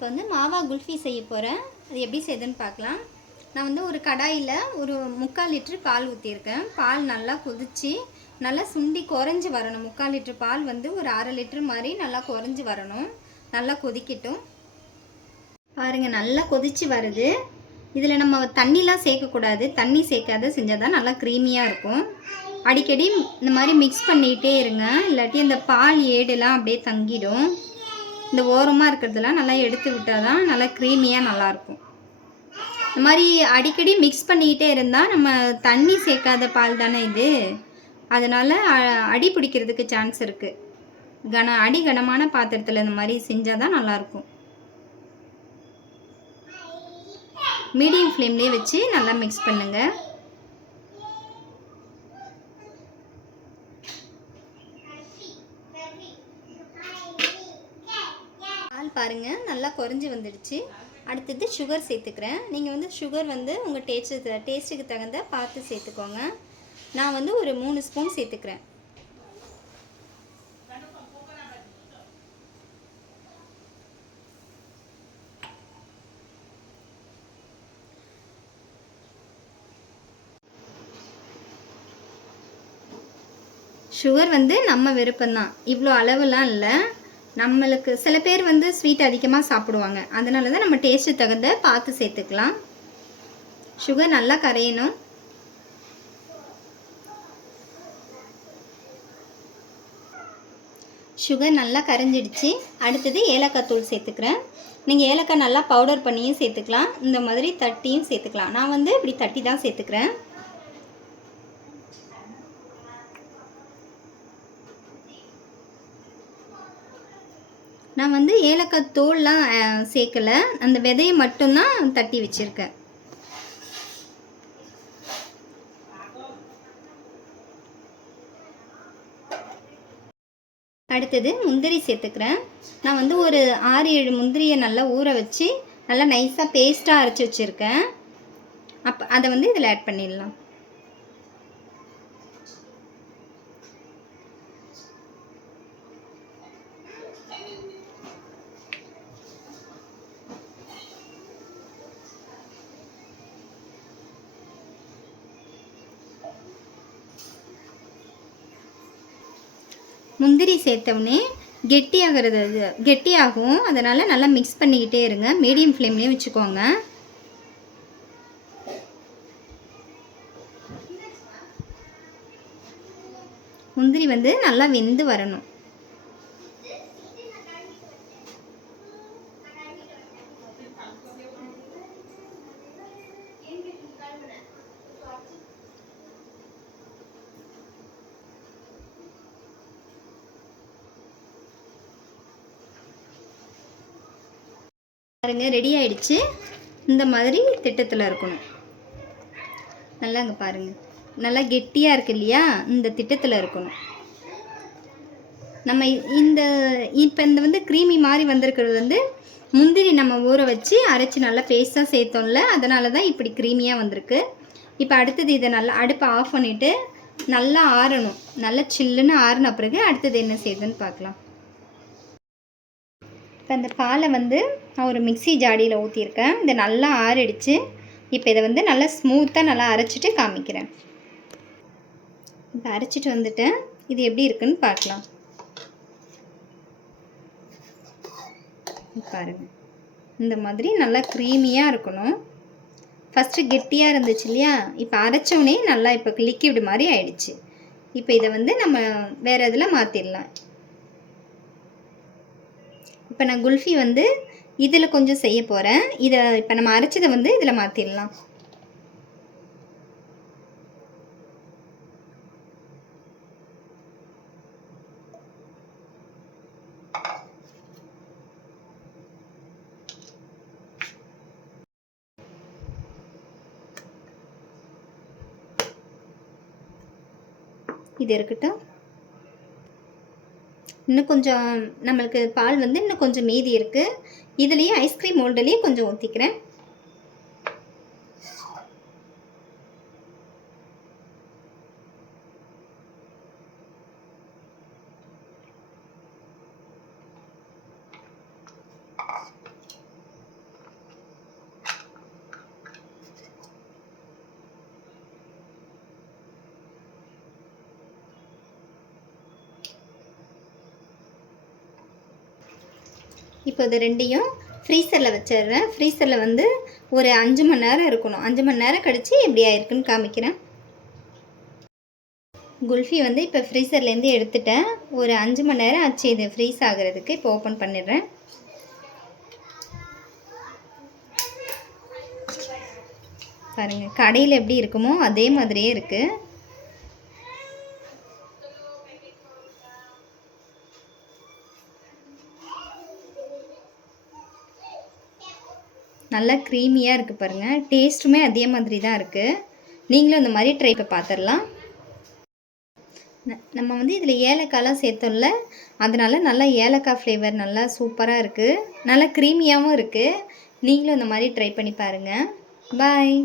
இப்போ வந்து மாவா குல்ஃபி செய்ய போகிறேன். அது எப்படி செய்யுதுன்னு பார்க்கலாம். நான் வந்து ஒரு கடாயில் ஒரு 3/4 லிட்ரு பால் ஊற்றிருக்கேன். பால் நல்லா கொதித்து நல்லா சுண்டி குறைஞ்சி வரணும். 3/4 லிட்ரு பால் வந்து ஒரு 1/2 லிட்ரு மாதிரி நல்லா குறைஞ்சி வரணும். நல்லா கொதிக்கட்டும். பாருங்கள், நல்லா கொதித்து வருது. இதில் நம்ம தண்ணிலாம் சேர்க்கக்கூடாது. தண்ணி சேர்க்காத செஞ்சால் தான் நல்லா க்ரீமியாக இருக்கும். அடிக்கடி இந்த மாதிரி மிக்ஸ் பண்ணிகிட்டே இருங்க, இல்லாட்டி அந்த பால் ஏடுலாம் அப்படியே தங்கிடும். இந்த ஓரமாக இருக்கிறதெல்லாம் நல்லா எடுத்து விட்டால் தான் நல்லா க்ரீமியாக நல்லாயிருக்கும். இந்த மாதிரி அடிக்கடி மிக்ஸ் பண்ணிக்கிட்டே இருந்தால், நம்ம தண்ணி சேர்க்காத பால் தானே இது, அதனால் அடி பிடிக்கிறதுக்கு சான்ஸ் இருக்குது. கனமான பாத்திரத்தில் இந்த மாதிரி செஞ்சால் தான் நல்லாயிருக்கும். மீடியம் ஃப்ளேம்லேயே வச்சு நல்லா மிக்ஸ் பண்ணுங்கள். பால் பாருங்கள் நல்லா குறைஞ்சி வந்துடுச்சு. அடுத்தது சுகர் சேர்த்துக்கிறேன். நீங்கள் வந்து சுகர் வந்து உங்கள் டேஸ்ட்டுக்கு தகுந்த பார்த்து சேர்த்துக்கோங்க. நான் வந்து ஒரு 3 ஸ்பூன் சேர்த்துக்கிறேன். சுகர் வந்து நம்ம விருப்பம்தான், இவ்வளோ அளவுலாம் இல்லை. நம்மளுக்கு சில பேர் வந்து ஸ்வீட் அதிகமாக சாப்பிடுவாங்க, அதனால தான் நம்ம டேஸ்ட்டு தகுந்த பார்த்து சேர்த்துக்கலாம். சுகர் நல்லா கரையணும். சுகர் நல்லா கரைஞ்சிடுச்சு. அடுத்தது ஏலக்காய் தூள் சேர்த்துக்கிறேன். நீங்கள் ஏலக்காய் நல்லா பவுடர் பண்ணியும் சேர்த்துக்கலாம், இந்த மாதிரி தட்டியும் சேர்த்துக்கலாம். நான் வந்து இப்படி தட்டி தான் சேர்த்துக்கிறேன். நான் வந்து ஏலக்காய் தோல்லாம் சேர்க்கலை, அந்த விதையை மட்டும்தான் தட்டி வச்சுருக்கேன். அடுத்தது முந்திரி சேர்த்துக்கிறேன். நான் வந்து ஒரு 6-7 முந்திரியை நல்லா ஊற வச்சு நல்லா நைஸாக பேஸ்ட்டாக அரைச்சி வச்சுருக்கேன். அதை வந்து இதில் ஆட் பண்ணிடலாம். முந்திரி சேர்த்தவுடனே கெட்டியாகும், அதனால் நல்லா மிக்ஸ் பண்ணிக்கிட்டே இருங்க. மீடியம் ஃப்ளேம்லேயே வச்சுக்கோங்க. முந்திரி வந்து நல்லா வெந்து வரணும். பாருங்க, ரெடி ஆயிடுச்சு. இந்த மாதிரி திட்டத்தில் இருக்கணும். நல்லா இங்கே பாருங்கள், நல்லா கெட்டியாக இருக்கு இல்லையா, இந்த திட்டத்தில் இருக்கணும். நம்ம இப்போ இந்த வந்து க்ரீமி மாதிரி வந்திருக்கிறது வந்து முந்திரி நம்ம ஊற வச்சு அரைச்சி நல்லா பேஸ்ட்டாக சேர்த்தோம்ல, அதனால தான் இப்படி க்ரீமியாக வந்திருக்கு. இப்போ அடுத்தது இதை நல்லா அடுப்பை ஆஃப் பண்ணிவிட்டு நல்லா ஆறணும். நல்லா சில்லுன்னு ஆறின பிறகு அடுத்தது என்ன செய்யுதுன்னு பார்க்கலாம். இப்போ அந்த பாலை வந்து நான் ஒரு மிக்ஸி ஜாடியில் ஊற்றிருக்கேன். இதை நல்லா ஆறிடுச்சு. இப்போ இதை வந்து நல்லா ஸ்மூத்தாக நல்லா அரைச்சிட்டு காமிக்கிறேன். இப்போ அரைச்சிட்டு வந்துட்டேன். இது எப்படி இருக்குன்னு பார்க்கலாம். பாருங்கள், இந்த மாதிரி நல்லா க்ரீமியாக இருக்கணும். ஃபஸ்ட்டு கெட்டியாக இருந்துச்சு இல்லையா, இப்போ அரைச்சோடனே நல்லா இப்போ லிக்விட் மாதிரி ஆயிடுச்சு. இப்போ இதை வந்து நம்ம வேறு இதில் மாற்றிடலாம். இப்போ நான் குல்ஃபி வந்து இதில் கொஞ்சம் செய்ய போகிறேன். இதை இப்போ நம்ம அரைச்சதை வந்து இதில் மாற்றிடலாம். இது இருக்கட்டும். இன்னும் கொஞ்சம் நம்மளுக்கு பால் வந்து இன்னும் கொஞ்சம் மீதி இருக்குது. இதுலேயே ஐஸ்கிரீம் மோல்டுலேயே கொஞ்சம் ஊற்றிக்கிறேன். இப்போ இது ரெண்டையும் ஃப்ரீசரில் வச்சிடுறேன். ஃப்ரீசரில் வந்து ஒரு 5 மணி நேரம் இருக்கணும். 5 மணி நேரம் கழித்து எப்படி ஆயிருக்குன்னு காமிக்கிறேன். குல்ஃபி வந்து இப்போ ஃப்ரீசர்லேருந்து எடுத்துட்டேன். ஒரு 5 மணி நேரம் ஆச்சு இது ஃப்ரீஸ் ஆகிறதுக்கு. இப்போ ஓப்பன் பண்ணிடுறேன். பாருங்கள், கடையில் எப்படி இருக்குமோ அதே மாதிரியே இருக்குது. நல்லா க்ரீமியாக இருக்குது பாருங்கள். டேஸ்ட்டுமே அதே மாதிரி தான் இருக்குது. நீங்களும் இந்த மாதிரி ட்ரை பண்ணி பார்த்துடலாம். நம்ம வந்து இதில் ஏலக்காய்லாம் சேர்த்தோம்ல, அதனால நல்லா ஏலக்காய் ஃப்ளேவர் நல்லா சூப்பராக இருக்குது. நல்லா க்ரீமியாகவும் இருக்குது. நீங்களும் இந்த மாதிரி ட்ரை பண்ணி பாருங்கள். பாய்.